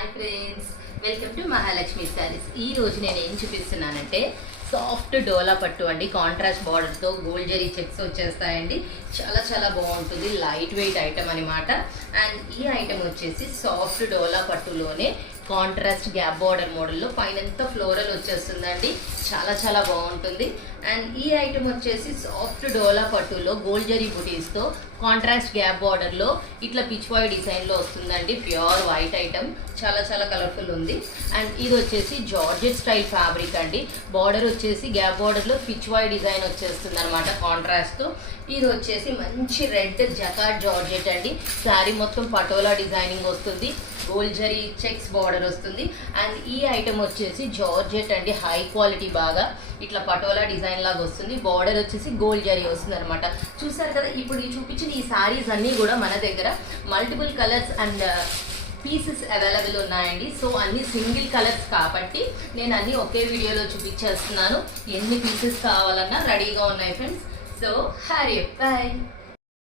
Hi friends, welcome to Mahalakshmi saris. ఈ రోజు నేను ఏం చూపిస్తున్నానంటే సాఫ్ట్ డోలా పట్టు అండి. కాంట్రాస్ట్ బార్డర్తో గోల్డ్ జరీ చెక్స్ వచ్చేస్తాయండి. చాలా చాలా బాగుంటుంది, లైట్ వెయిట్ ఐటమ్ అనమాట. అండ్ ఈ ఐటమ్ వచ్చేసి సాఫ్ట్ డోలా పట్టులోనే కాంట్రాస్ట్ గ్యాప్ బార్డర్ మోడల్లో పైనంతా ఫ్లోరల్ వచ్చేస్తుందండి. చాలా చాలా బాగుంటుంది. అండ్ ఈ ఐటమ్ వచ్చేసి సాఫ్ట్ డోలా పట్టులో గోల్డ్ జరీ బుటీస్తో కాంట్రాస్ట్ గ్యాప్ బార్డర్లో ఇట్లా పిచ్ వాయ్ డిజైన్లో వస్తుందండి. ప్యూర్ వైట్ ఐటమ్, చాలా చాలా కలర్ఫుల్ ఉంది. అండ్ ఇది వచ్చేసి జార్జెట్ స్టైల్ ఫ్యాబ్రిక్ అండి. బార్డర్ వచ్చేసి గ్యాప్ బార్డర్లో పిచ్ వాయ్ డిజైన్ వచ్చేస్తుంది అనమాట కాంట్రాస్ట్తో. ఇది వచ్చేసి మంచి రెడ్ జకార్డ్ జార్జెట్ అండి. శారీ మొత్తం పటోలా డిజైనింగ్ వస్తుంది, గోల్డ్ జరీ చెక్స్ బార్డర్ వస్తుంది. అండ్ ఈ ఐటమ్ వచ్చేసి జార్జెట్ అండి, హై క్వాలిటీ, బాగా ఇట్లా పటోలా డిజైన్ లాగా వస్తుంది. బార్డర్ వచ్చేసి గోల్డ్ జరీ వస్తుంది అనమాట. చూసారు కదా, ఇప్పుడు ఈ చూపించిన ఈ శారీస్ అన్నీ కూడా మన దగ్గర multiple colours and pieces available ఉన్నాయండి. సో అన్ని సింగిల్ కలర్స్ కాబట్టి నేను అన్ని ఒకే వీడియోలో చూపించేస్తున్నాను. ఎన్ని పీసెస్ కావాలన్నా రెడీగా ఉన్నాయి friends. So Hari up, by.